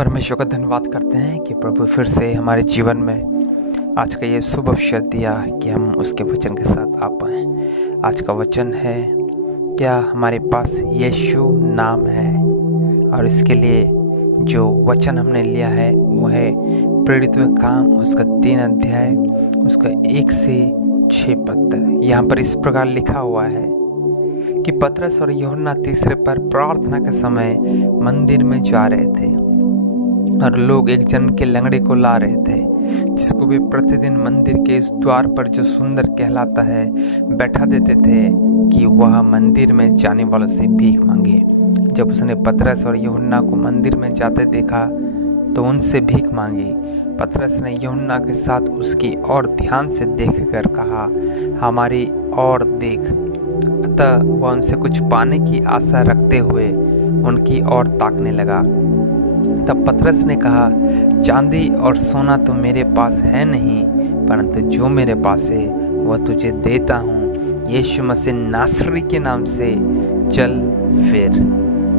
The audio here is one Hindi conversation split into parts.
परमेश्वर का धन्यवाद करते हैं कि प्रभु फिर से हमारे जीवन में आज का ये शुभ अवसर दिया कि हम उसके वचन के साथ आ पाएँ। आज का वचन है, क्या हमारे पास यीशु नाम है। और इसके लिए जो वचन हमने लिया है वो है प्रेरितों के काम उसका 3 अध्याय उसका 1 से 6 पद तक। यहाँ पर इस प्रकार लिखा हुआ है कि पतरस और यूहन्ना तीसरे पर प्रार्थना के समय मंदिर में जा रहे थे और लोग एक जन्म के लंगड़े को ला रहे थे, जिसको वे प्रतिदिन मंदिर के इस द्वार पर जो सुंदर कहलाता है बैठा देते थे कि वह मंदिर में जाने वालों से भीख मांगे। जब उसने पतरस और यूहन्ना को मंदिर में जाते देखा तो उनसे भीख मांगी। पतरस ने यूहन्ना के साथ उसकी ओर ध्यान से देखकर कहा, हमारी ओर देख। अतः वह उनसे कुछ पाने की आशा रखते हुए उनकी ओर ताकने लगा। तब पतरस ने कहा, चांदी और सोना तो मेरे पास है नहीं, परंतु जो मेरे पास है वह तुझे देता हूँ। यीशु मसीह नासरी के नाम से चल फिर।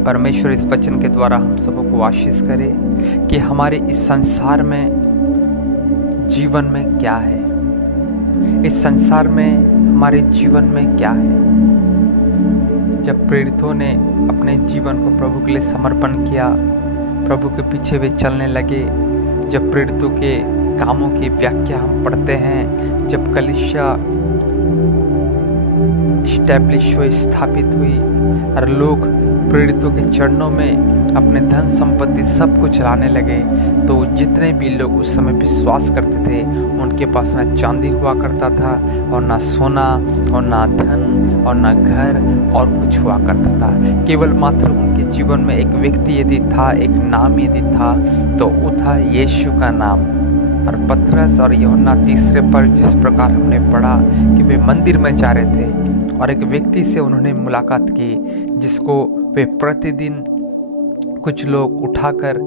परमेश्वर इस वचन के द्वारा हम सबों को आशीष करे कि हमारे इस संसार में जीवन में क्या है, इस संसार में हमारे जीवन में क्या है। जब प्रेरितों ने अपने जीवन को प्रभु के लिए समर्पण किया, प्रभु के पीछे वे चलने लगे, जब प्रेरितों के कामों की व्याख्या हम पढ़ते हैं, जब कलीसिया स्टैब्लिश हुई, स्थापित हुई और लोग प्रेरितों के चरणों में अपने धन संपत्ति सब कुछ लाने लगे, तो जितने भी लोग उस समय विश्वास करते थे उनके पास ना चांदी हुआ करता था और ना सोना और ना धन और ना घर और कुछ हुआ करता था। केवल मात्र उनके जीवन में एक व्यक्ति यदि था, एक नाम यदि था, तो वो था यीशु का नाम। और पतरस और यूहन्ना तीसरे पर जिस प्रकार हमने पढ़ा कि वे मंदिर में जा रहे थे और एक व्यक्ति से उन्होंने मुलाकात की जिसको वे प्रतिदिन कुछ लोग उठाकर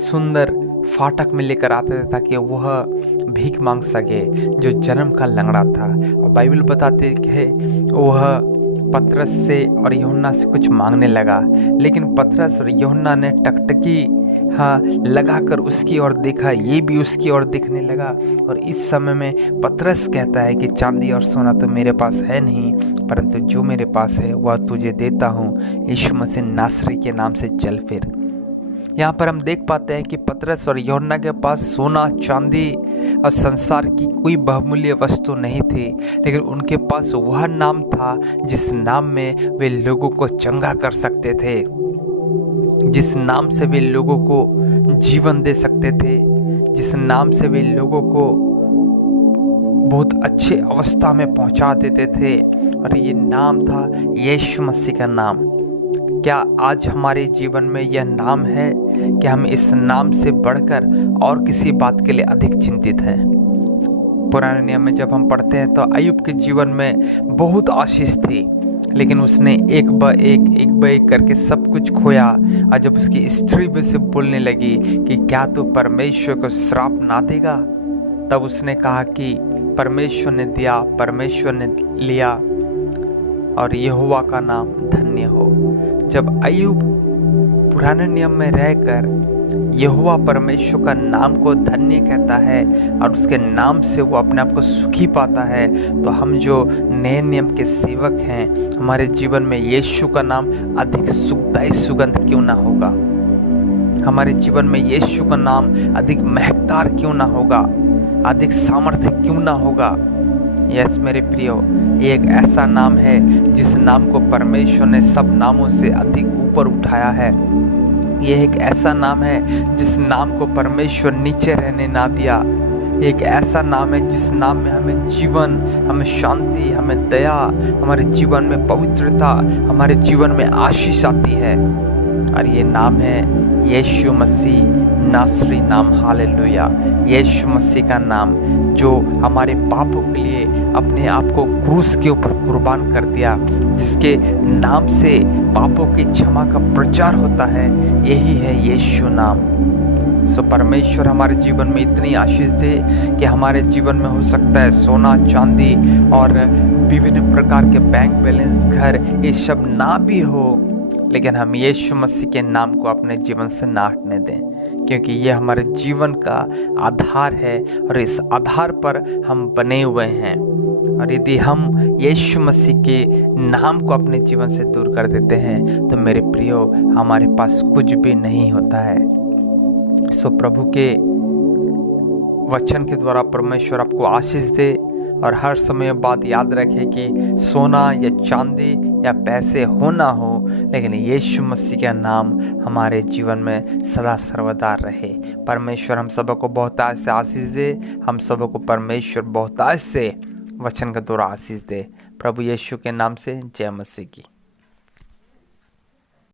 सुंदर फाटक में लेकर आते थे ताकि वह भीख मांग सके, जो जन्म का लंगड़ा था। और बाइबल बताते है वह पतरस से और यूहन्ना से कुछ मांगने लगा, लेकिन पतरस और यूहन्ना ने टकटकी लगाकर उसकी ओर देखा, ये भी उसकी ओर देखने लगा। और इस समय में पतरस कहता है कि चांदी और सोना तो मेरे पास है नहीं, परंतु जो मेरे पास है वह तुझे देता हूँ। यीशु मसीह नासरी के नाम से चल फिर। यहाँ पर हम देख पाते हैं कि पतरस और यूहन्ना के पास सोना, चांदी और संसार की कोई बहुमूल्य वस्तु नहीं थी, लेकिन उनके पास वह नाम था जिस नाम में वे लोगों को चंगा कर सकते थे, जिस नाम से वे लोगों को जीवन दे सकते थे, जिस नाम से वे लोगों को बहुत अच्छे अवस्था में पहुंचा देते थे। और ये नाम था यीशु मसीह का नाम। क्या आज हमारे जीवन में यह नाम है कि हम इस नाम से बढ़कर और किसी बात के लिए अधिक चिंतित हैं? पुराने नियम में जब हम पढ़ते हैं तो अय्यूब के जीवन में बहुत आशीष थी, लेकिन उसने एक ब एक करके सब कुछ खोया। और जब उसकी स्त्री भी उसे बोलने लगी कि क्या तू परमेश्वर को श्राप ना देगा, तब उसने कहा कि परमेश्वर ने दिया, परमेश्वर ने लिया और यहोवा का नाम धन्य हो। जब अय्यूब पुराने नियम में रहकर यहोवा परमेश्वर का नाम को धन्य कहता है और उसके नाम से वो अपने आप को सुखी पाता है, तो हम जो नए नियम के सेवक हैं, हमारे जीवन में यीशु का नाम अधिक सुखदायी सुगंध क्यों ना होगा? हमारे जीवन में यीशु का नाम अधिक महकदार क्यों ना होगा? अधिक सामर्थ्य क्यों ना होगा? यस मेरे प्रियो, ये एक ऐसा नाम है जिस नाम को परमेश्वर ने सब नामों से अधिक ऊपर उठाया है। यह एक ऐसा नाम है जिस नाम को परमेश्वर नीचे रहने ना दिया। एक ऐसा नाम है जिस नाम में हमें जीवन, हमें शांति, हमें दया, हमारे जीवन में पवित्रता, हमारे जीवन में आशीष आती है। और ये नाम है यीशु मसीह नासरी नाम। हालेलुया। यीशु मसीह का नाम जो हमारे पापों के लिए अपने आप को क्रूस के ऊपर कुर्बान कर दिया, जिसके नाम से पापों की क्षमा का प्रचार होता है, यही है यीशु नाम। सो परमेश्वर हमारे जीवन में इतनी आशीष दे कि हमारे जीवन में हो सकता है सोना, चांदी और विभिन्न प्रकार के बैंक बैलेंस, घर, ये सब ना भी हो, लेकिन हम यीशु मसीह के नाम को अपने जीवन से ना हटने दें, क्योंकि ये हमारे जीवन का आधार है और इस आधार पर हम बने हुए हैं। और यदि हम यीशु मसीह के नाम को अपने जीवन से दूर कर देते हैं तो मेरे प्रियो, हमारे पास कुछ भी नहीं होता है। सो प्रभु के वचन के द्वारा परमेश्वर आपको आशीष दे और हर समय बात याद रखे कि सोना या चांदी या पैसे हो ना हो, लेकिन यीशु मसीह का नाम हमारे जीवन में सदा सर्वदा रहे। परमेश्वर हम सबको बहुतायत से आशीष दे। हम सबको परमेश्वर बहुतायत से वचन के द्वारा आशीष दे। प्रभु यीशु के नाम से जय मसीह की।